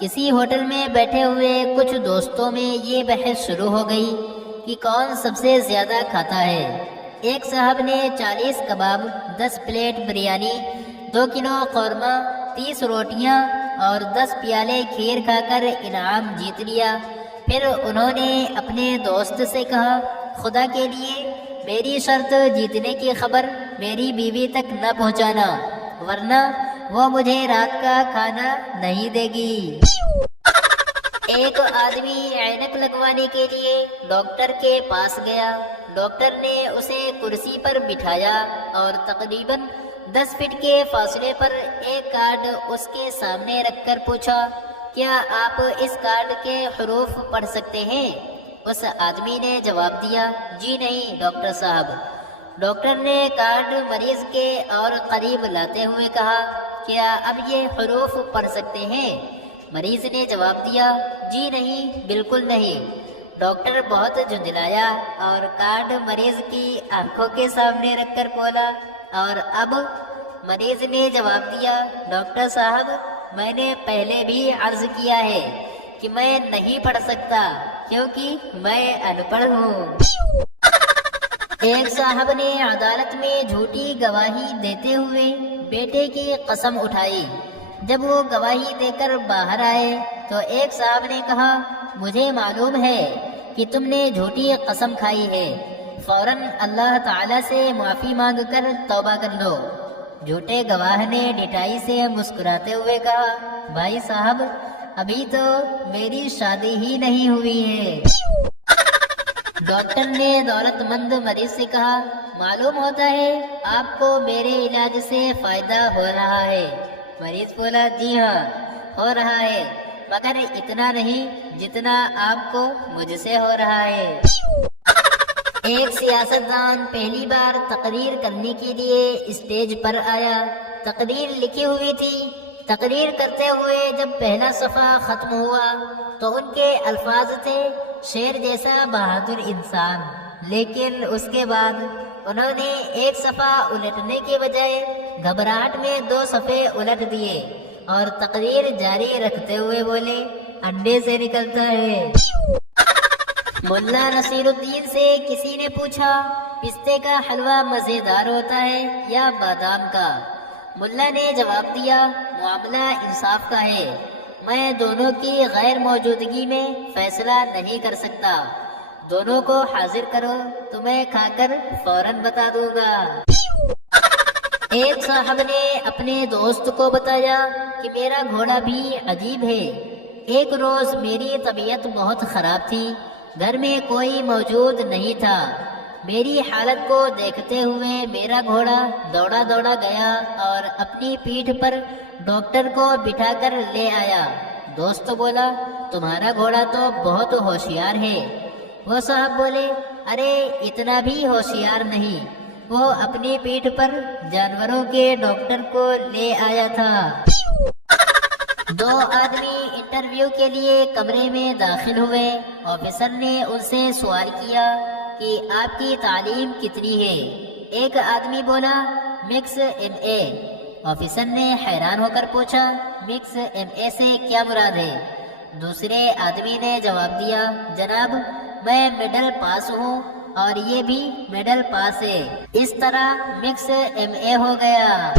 کسی ہوٹل میں بیٹھے ہوئے کچھ دوستوں میں یہ بحث شروع ہو گئی کہ کون سب سے زیادہ کھاتا ہے۔ ایک صاحب نے 40 کباب، 10 پلیٹ بریانی، 2 کلو قورمہ، 30 روٹیاں اور 10 پیالے کھیر کھا کر انعام جیت لیا۔ پھر انہوں نے اپنے دوست سے کہا، خدا کے لیے میری شرط جیتنے کی خبر میری بیوی تک نہ پہنچانا، ورنہ وہ مجھے رات کا کھانا نہیں دے گی۔ ایک آدمی عینک لگوانے کے لیے ڈاکٹر کے پاس گیا۔ ڈاکٹر نے اسے کرسی پر بٹھایا اور تقریباً 10 فٹ کے فاصلے پر ایک کارڈ اس کے سامنے رکھ کر پوچھا، کیا آپ اس کارڈ کے حروف پڑھ سکتے ہیں؟ اس آدمی نے جواب دیا، جی نہیں ڈاکٹر صاحب۔ ڈاکٹر نے کارڈ مریض کے اور قریب لاتے ہوئے کہا، کیا اب یہ حروف پڑھ سکتے ہیں؟ مریض نے جواب دیا، جی نہیں، بالکل نہیں۔ ڈاکٹر بہت جھنجھلایا اور کارڈ مریض کی آنکھوں کے سامنے رکھ کر بولا، اور اب؟ مریض نے جواب دیا، ڈاکٹر صاحب میں نے پہلے بھی عرض کیا ہے کہ میں نہیں پڑھ سکتا کیونکہ میں ان پڑھ ہوں۔ ایک صاحب نے عدالت میں جھوٹی گواہی دیتے ہوئے بیٹے کی قسم اٹھائی۔ جب وہ گواہی دے کر باہر آئے تو ایک صاحب نے کہا، مجھے معلوم ہے کہ تم نے جھوٹی قسم کھائی ہے، فوراً اللہ تعالیٰ سے معافی مانگ کر توبہ کر لو۔ جھوٹے گواہ نے ڈٹائی سے مسکراتے ہوئے کہا، بھائی صاحب ابھی تو میری شادی ہی نہیں ہوئی ہے۔ ڈاکٹر نے دولت مند مریض سے کہا، معلوم ہوتا ہے آپ کو میرے علاج سے فائدہ ہو رہا ہے۔ مریض بولا، جی ہاں ہو رہا ہے، مگر اتنا نہیں جتنا آپ کو مجھ سے ہو رہا ہے۔ ایک سیاستدان پہلی بار تقریر کرنے کے لیے اسٹیج پر آیا۔ تقریر لکھی ہوئی تھی۔ تقریر کرتے ہوئے جب پہلا صفحہ ختم ہوا تو ان کے الفاظ تھے، شیر جیسا بہادر انسان، لیکن اس کے بعد انہوں نے ایک صفحہ الٹنے کے بجائے گھبراہٹ میں 2 صفحے الٹ دیے اور تقریر جاری رکھتے ہوئے بولے، انڈے سے نکلتا ہے۔ ملا نصیر الدین سے کسی نے پوچھا، پستے کا حلوہ مزیدار ہوتا ہے یا بادام کا؟ ملا نے جواب دیا، معاملہ انصاف کا ہے، میں دونوں کی غیر موجودگی میں فیصلہ نہیں کر سکتا، دونوں کو حاضر کرو تو میں کھا کر فوراً بتا دوں گا۔ ایک صاحب نے اپنے دوست کو بتایا کہ میرا گھوڑا بھی عجیب ہے۔ ایک روز میری طبیعت بہت خراب تھی، گھر میں کوئی موجود نہیں تھا۔ میری حالت کو دیکھتے ہوئے میرا گھوڑا دوڑا دوڑا گیا اور اپنی پیٹھ پر ڈاکٹر کو بٹھا کر لے آیا۔ دوست بولا، تمہارا گھوڑا تو بہت ہوشیار ہے۔ وہ صاحب بولے، ارے اتنا بھی ہوشیار نہیں، وہ اپنی پیٹھ پر جانوروں کے ڈاکٹر کو لے آیا تھا۔ 2 آدمی انٹرویو کے لیے کمرے میں داخل ہوئے۔ آفیسر نے ان سے سوال کیا کہ آپ کی تعلیم کتنی ہے؟ ایک آدمی بولا، مکس MA۔ آفیسر نے حیران ہو کر پوچھا، مکس MA سے کیا مراد ہے؟ دوسرے آدمی نے جواب دیا، جناب میں مڈل پاس ہوں اور یہ بھی مڈل پاس ہے، اس طرح مکس MA ہو گیا۔